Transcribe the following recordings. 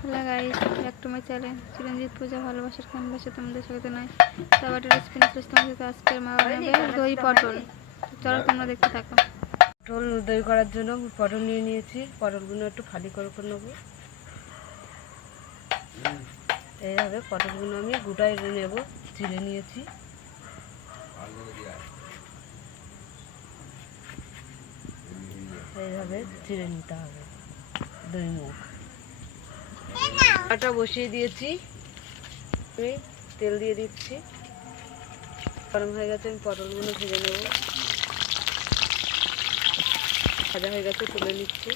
Hello guys back to my channel Chiranjit Puja, ভালোবাসার খানবাসা তোমাদের সাথে নয়। তারপর রেসিপি নিয়ে তোমাদের সাথে আজকের মা বানাবে দই পটল। চলো তোমরা দেখতে থাকো। পটল দই করার জন্য পটল নিয়ে নিয়েছি। পটলগুলো একটু ফালি করে করে নেব। এইভাবে পটলগুলো আমি গোটায় নেব চিড়ে নিয়েছি। এইভাবে চিড়ে নিতে হবে দই মুখ আটা বসিয়ে দিয়েছি। আমি তেল দিয়ে দিচ্ছি। গরম হয়ে গেছে আমি পটলগুলো ভেজে নেব। ভাজা হয়ে গেছে তুলে নিচ্ছি।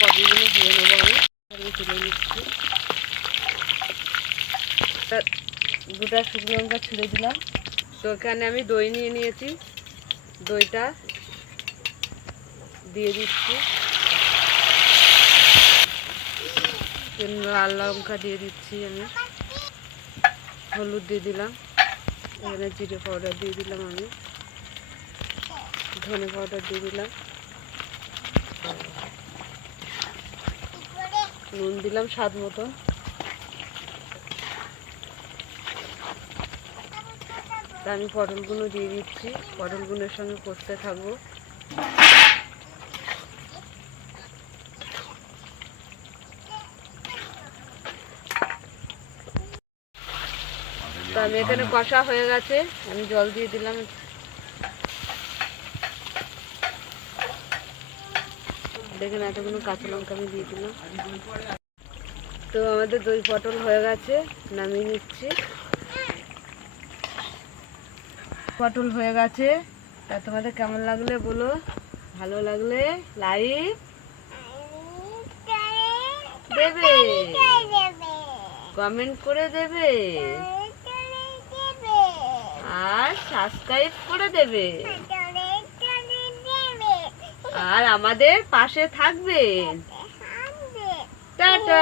পটলগুলো ভেজে নেব আমি তুলে নিচ্ছি। দুটা শুকনো লঙ্কা ছিঁড়ে দিলাম। তো এখানে আমি দই নিয়ে নিয়েছি। দইটা দিয়ে দিচ্ছি। লাল লঙ্কা দিয়ে দিচ্ছি আমি। হলুদ দিয়ে দিলাম। এখানে জিরে পাউডার দিয়ে দিলাম আমি। ধনে পাউডার দিয়ে দিলাম। নুন দিলাম স্বাদ মতো। আমি পটলগুলো দিয়ে দিচ্ছি। পটলগুলোর সঙ্গে করতে থাকব। তো আমি এখানে কষা হয়ে গেছে। আমি জল দিয়ে দিলাম। দেখেন এতগুলো কাঁচা লঙ্কা আমি দিয়ে দিলাম। তো আমাদের দই পটল হয়ে গেছে নামিয়ে নিচ্ছি। পটল হয়ে গেছে। তা তোমাদের কেমন লাগলে বলো? ভালো লাগলে লাইক দেবে। কমেন্ট করে দেবে। সাবস্ক্রাইব করে দেবে। আর আমাদের পাশে থাকবে। টাটা।